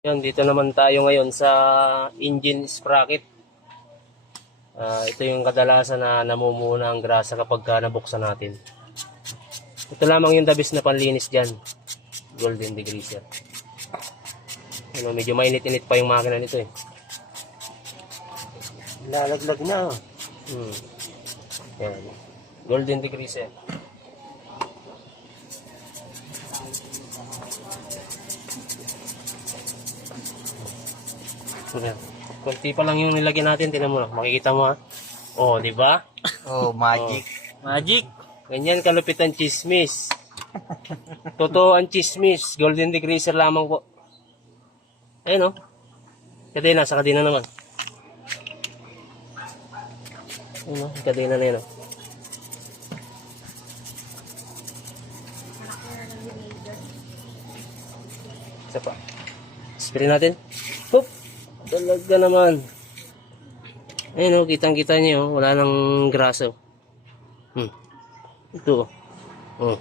Yan, dito naman tayo ngayon sa engine sprocket. Ito yung kadalasan na namumuna ang grasa kapag nabuksan natin. Ito lamang yung dabis na panlinis dyan. Golden degreaser. Ano, medyo mainit-init pa yung makina nito eh. Lalaglag na. Yan. Golden degreaser. Yan. Kunti pa lang yung nilagyan natin, tingnan mo, makikita mo ha. Oh, di ba? Oh, magic. Magic. Ganyan kalupit ang chismis. Totoo ang chismis. Golden degreaser lamang po. Ayun oh. Kadena, sa kadena naman. Ayun oh, kadena na yun oh. Isa pa. Spray natin. Hop! Talaga naman. Ayun oh, kitang-kita niyo oh. Wala nang grasa oh. Ito oh.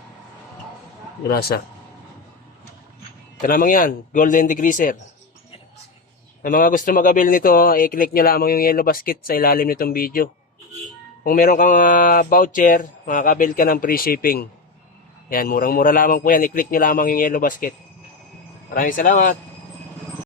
Grasa. Ito namang yan, golden degreaser. Ang mga gusto mag-avail nito, i-click nyo lamang yung yellow basket sa ilalim nitong video. Kung meron kang voucher, makaka-avail ka ng free shipping. Yan, murang-mura lamang po yan. I-click nyo lamang yung yellow basket. Maraming salamat.